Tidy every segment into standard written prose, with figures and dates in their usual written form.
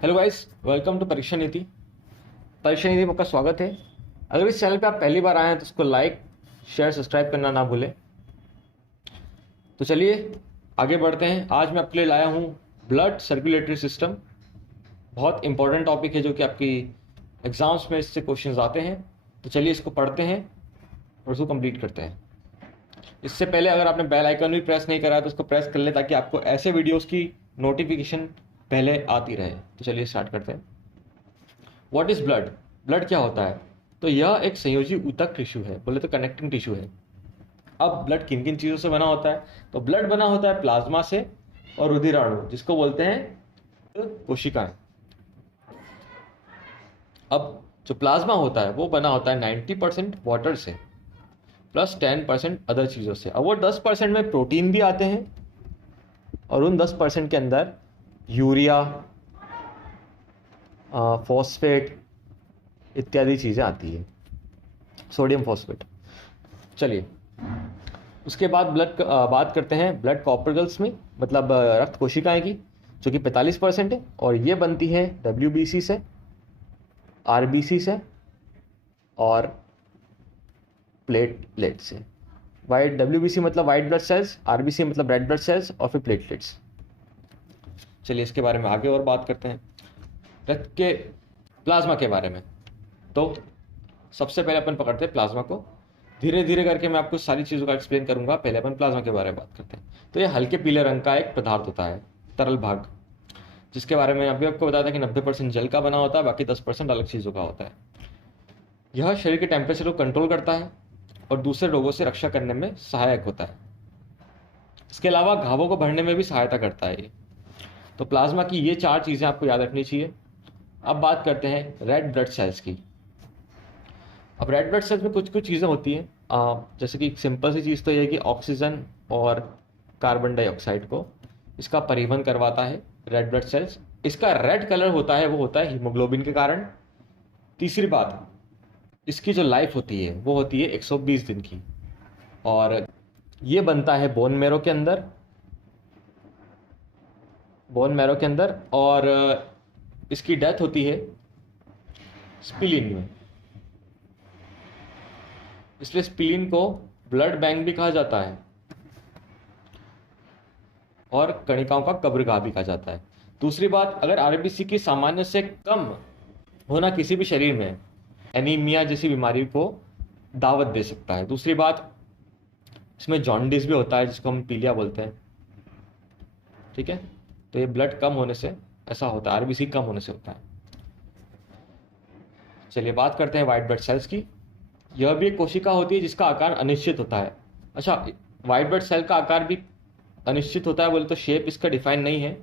Hello guys, welcome to परीक्षा नीति। परीक्षा नीति में आपका स्वागत है। अगर इस चैनल पे आप पहली बार आए हैं तो इसको लाइक शेयर सब्सक्राइब करना ना भूलें। तो चलिए आगे बढ़ते हैं। आज मैं आपके लिए लाया हूँ ब्लड सर्कुलेटरी सिस्टम। बहुत इंपॉर्टेंट टॉपिक है जो कि आपकी एग्जाम्स में इससे क्वेश्चंस आते हैं। तो चलिए इसको पढ़ते हैं और उसको कंप्लीट करते हैं। इससे पहले अगर आपने बेल आइकन भी प्रेस नहीं करा है तो उसको प्रेस कर लें ताकि आपको ऐसे वीडियोस की नोटिफिकेशन पहले आती रहे। तो चलिए स्टार्ट करते हैं। What is blood? ब्लड क्या होता है? तो यह एक संयोजी ऊतक टिश्यू है, बोले तो कनेक्टिंग टिश्यू है। अब ब्लड किन किन चीजों से बना होता है? तो ब्लड बना होता है प्लाज्मा से और रुधिराणु, जिसको बोलते हैं कोशिकाएं। अब जो प्लाज्मा होता है वो बना होता है 90% वाटर से प्लस 10% अदर चीजों से। अब वो 10% में प्रोटीन भी आते हैं और उन 10% के अंदर यूरिया, फॉस्फेट इत्यादि चीज़ें आती है, सोडियम फॉस्फेट। चलिए उसके बाद बात करते हैं ब्लड कॉर्पगल्स में, मतलब रक्त कोशिकाएं की, जो कि 45% है। और ये बनती है WBC से, RBC से और प्लेटलेट से। वाइट WBC मतलब वाइट ब्लड सेल्स, RBC मतलब रेड ब्लड सेल्स और फिर प्लेटलेट्स। चलिए इसके बारे में आगे और बात करते हैं। रक्त के प्लाज्मा के बारे में तो सबसे पहले अपन पकड़ते हैं प्लाज्मा को। धीरे धीरे करके मैं आपको सारी चीज़ों का एक्सप्लेन करूंगा। पहले अपन प्लाज्मा के बारे में बात करते हैं। तो ये हल्के पीले रंग का एक पदार्थ होता है, तरल भाग, जिसके बारे में अभी आपको बताया था कि 90% जल का बना होता है, बाकी 10% अलग चीज़ों का होता है। यह शरीर के टेम्परेचर को कंट्रोल करता है और दूसरे रोगों से रक्षा करने में सहायक होता है। इसके अलावा घावों को भरने में भी सहायता करता है ये। तो प्लाज्मा की ये 4 चीज़ें आपको याद रखनी चाहिए। अब बात करते हैं रेड ब्लड सेल्स की। अब रेड ब्लड सेल्स में कुछ कुछ चीज़ें होती हैं, जैसे कि सिंपल सी चीज़ तो ये है कि ऑक्सीजन और कार्बन डाइऑक्साइड को इसका परिवहन करवाता है रेड ब्लड सेल्स। इसका रेड कलर होता है वो होता है हीमोग्लोबिन के कारण। तीसरी बात, इसकी जो लाइफ होती है वो होती है 120 दिन की, और ये बनता है बोन मैरो के अंदर, और इसकी डेथ होती है स्प्लीन में। इसलिए स्प्लीन को ब्लड बैंक भी कहा जाता है और कणिकाओं का कब्रगाह भी कहा जाता है। दूसरी बात, अगर RBC की सामान्य से कम होना किसी भी शरीर में एनीमिया जैसी बीमारी को दावत दे सकता है। दूसरी बात, इसमें जॉन्डिस भी होता है, जिसको हम पीलिया बोलते हैं। ठीक है, तो ये ब्लड कम होने से ऐसा होता है, RBC कम होने से होता है। चलिए बात करते हैं व्हाइट ब्लड सेल्स की। यह भी एक कोशिका होती है जिसका आकार अनिश्चित होता है। अच्छा, व्हाइट ब्लड सेल का आकार भी अनिश्चित होता है बोले तो शेप इसका डिफाइन नहीं है,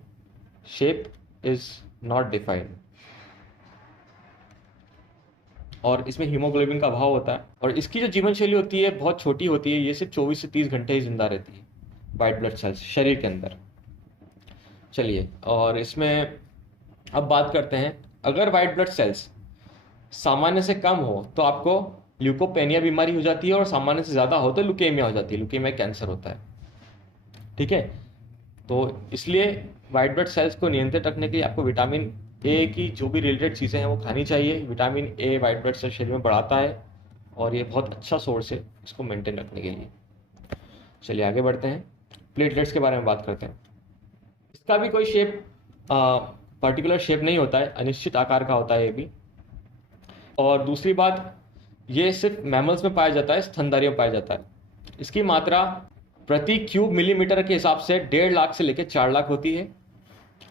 शेप इज नॉट डिफाइंड। और इसमें हीमोग्लोबिन का अभाव होता है, और इसकी जो जीवन शैली होती है बहुत छोटी होती है। ये सिर्फ 24 से 30 घंटे ही जिंदा रहती है व्हाइट ब्लड सेल्स शरीर के अंदर। चलिए, और इसमें अब बात करते हैं, अगर व्हाइट ब्लड सेल्स सामान्य से कम हो तो आपको ल्यूकोपेनिया बीमारी हो जाती है, और सामान्य से ज़्यादा हो तो लुकेमिया हो जाती है। लुकेमिया कैंसर होता है। ठीक है, तो इसलिए व्हाइट ब्लड सेल्स को नियंत्रित रखने के लिए आपको विटामिन ए की जो भी रिलेटेड चीज़ें हैं वो खानी चाहिए। Vitamin A white blood cell शरीर में बढ़ाता है और ये बहुत अच्छा सोर्स है इसको मेंटेन रखने के लिए। चलिए आगे बढ़ते हैं, प्लेटलेट्स के बारे में बात करते हैं। इसका भी कोई शेप पर्टिकुलर शेप नहीं होता है, अनिश्चित आकार का होता है ये भी। और दूसरी बात, ये सिर्फ मैमल्स में पाया जाता है, स्तनधारियों में पाया जाता है। इसकी मात्रा प्रति क्यूब मिलीमीटर के हिसाब से 1.5 लाख से लेकर 4 लाख होती है,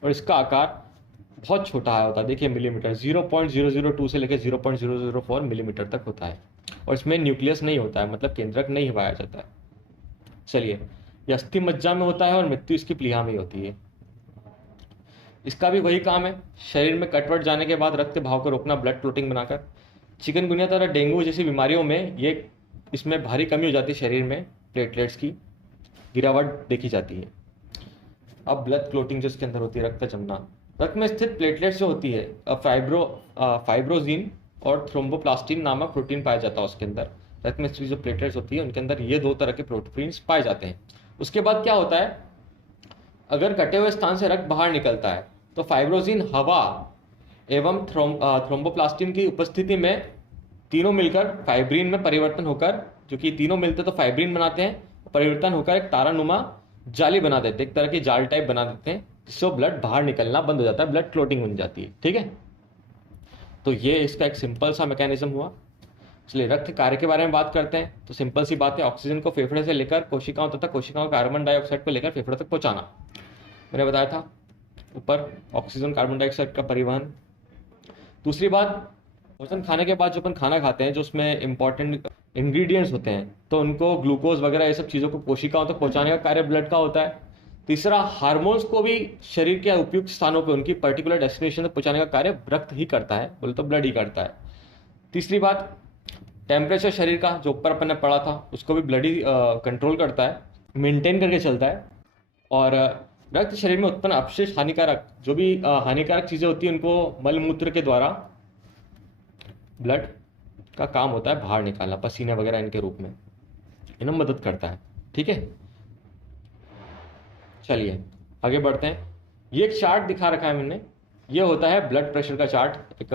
और इसका आकार बहुत छोटा होता है। देखिए मिलीमीटर 0.002 से लेकर 0.004 मिलीमीटर तक होता है, और इसमें न्यूक्लियस नहीं होता है, मतलब केंद्रक नहीं पाया जाता है। चलिए, यह अस्थि मज्जा में होता है और मृत्यु इसकी प्लीहा में होती है। इसका भी वही काम है, शरीर में कटवट जाने के बाद रक्त बहाव को रोकना, ब्लड क्लोटिंग बनाकर। चिकनगुनिया तथा डेंगू जैसी बीमारियों में ये इसमें भारी कमी हो जाती है, शरीर में प्लेटलेट्स की गिरावट देखी जाती है। अब ब्लड क्लोटिंग जो इसके अंदर होती है, रक्त का जमना, रक्त में स्थित प्लेटलेट्स जो होती है फाइब्रोजीन और थ्रोम्बोप्लास्टिन नामक प्रोटीन पाया जाता है उसके अंदर। रक्त में स्थित जो प्लेटलेट्स होती है उनके अंदर ये 2 तरह के प्रोटीन्स पाए जाते हैं। उसके बाद क्या होता है, अगर कटे हुए स्थान से रक्त बाहर निकलता है तो फाइब्रोजिन हवा एवं थ्रोम्बोप्लास्टिन की उपस्थिति में तीनों मिलकर फाइब्रिन में परिवर्तन होकर, जो कि तीनों मिलते तो फाइब्रिन बनाते हैं, परिवर्तन होकर एक तारानुमा जाली बना देते हैं, एक तरह की जाल टाइप बना देते हैं, जिससे ब्लड बाहर निकलना बंद हो जाता है, ब्लड क्लोटिंग बन जाती है। ठीक है, तो ये इसका एक सिंपल सा मैकेनिज्म हुआ। चलिए रक्त कार्य के बारे में बात करते हैं। तो सिंपल सी बात है, ऑक्सीजन को फेफड़े से लेकर कोशिकाओं तथा कोशिकाओं कार्बन डाइऑक्साइड को लेकर फेफड़े तक पहुंचाना। मैंने बताया था ऊपर, ऑक्सीजन कार्बन डाइऑक्साइड का परिवहन। दूसरी बात, भोजन खाने के बाद जो अपन खाना खाते हैं, जो उसमें इंपॉर्टेंट इंग्रेडिएंट्स होते हैं, तो उनको ग्लूकोज वगैरह ये सब चीज़ों को कोशिकाओं तक पहुंचाने का कार्य ब्लड का होता है। तीसरा, हार्मोन्स को भी शरीर के उपयुक्त स्थानों पर उनकी पर्टिकुलर डेस्टिनेशन तक पहुंचाने का कार्य रक्त ही करता है, बोले तो ब्लड ही करता है। तीसरी बात, टेम्परेचर शरीर का जो ऊपर अपन ने पढ़ा था, उसको भी ब्लड ही कंट्रोल करता है, मेंटेन करके चलता है। और रक्त शरीर में उत्पन्न अपशिष्ट हानिकारक, जो भी हानिकारक चीज़ें होती हैं, उनको मल मूत्र के द्वारा ब्लड का काम होता है बाहर निकालना, पसीने वगैरह इनके रूप में, इन्हें मदद करता है। ठीक है, चलिए आगे बढ़ते हैं। ये एक चार्ट दिखा रखा है मैंने, ये होता है ब्लड प्रेशर का चार्ट। एक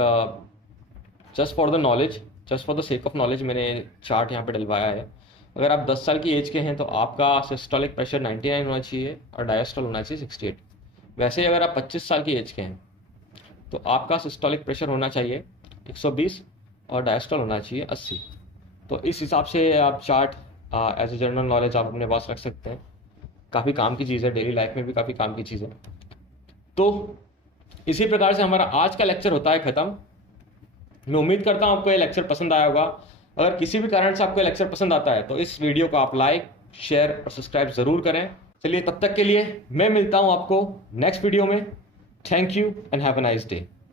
just for the knowledge, just for the sake of knowledge मैंने चार्ट यहाँ पे डलवाया है। अगर आप 10 साल की एज के हैं तो आपका सिस्टोलिक प्रेशर 99 होना चाहिए और डायस्टोल होना चाहिए 68। वैसे ही अगर आप 25 साल की एज के हैं तो आपका सिस्टोलिक प्रेशर होना चाहिए 120 और डायस्टोल होना चाहिए 80। तो इस हिसाब से आप chart as a general knowledge आप अपने पास रख सकते हैं। काफ़ी काम की चीज़ है, डेली लाइफ में भी काफ़ी काम की चीज़ है। तो इसी प्रकार से हमारा आज का लेक्चर होता है ख़त्म। मैं उम्मीद करता हूँ आपको ये लेक्चर पसंद आया होगा। अगर किसी भी कारण से आपको ये लेक्चर पसंद आता है तो इस वीडियो को आप लाइक, शेयर और सब्सक्राइब ज़रूर करें। चलिए तब तक के लिए मैं मिलता हूँ आपको नेक्स्ट वीडियो में। Thank you and have a nice day.